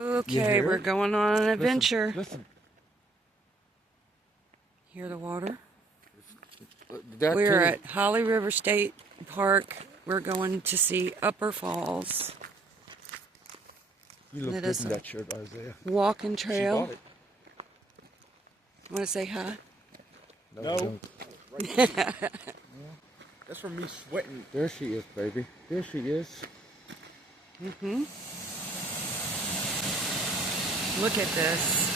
Okay, we're going on an adventure. Listen. Hear the water? That We're too. at Holly River State Park. We're going to see Upper Falls. You look It good is in a that shirt, Isaiah. walking She trail. bought it. Want to say hi? No. That's from me sweating. There she is, baby. There she is. Look at this.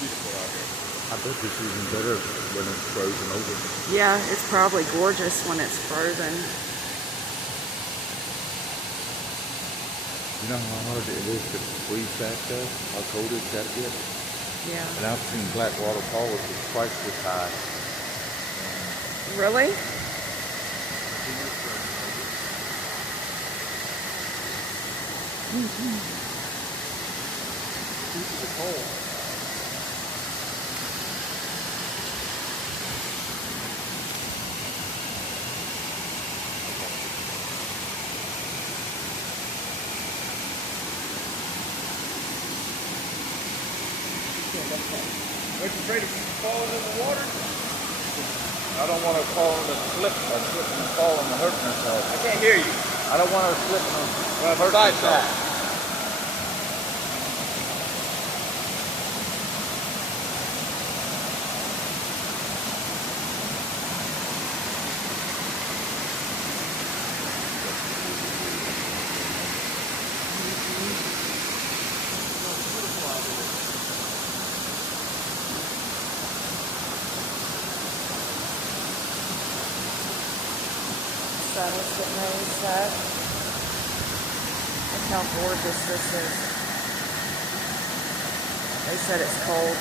Beautiful out here. I bet it's even better when it's frozen over. Yeah, it's probably gorgeous when it's frozen. You know how hard it is to freeze that though? How cold it's got to get? Yeah. And I've seen Blackwater Falls is twice this high. Really? This is cold. Aren't you afraid of falling in the water? I don't want to fall in the slip and fall and hurt myself. I can't hear you. I don't want to slip and hurt myself. Sun is getting ready to set. Look how gorgeous this is. They said it's cold.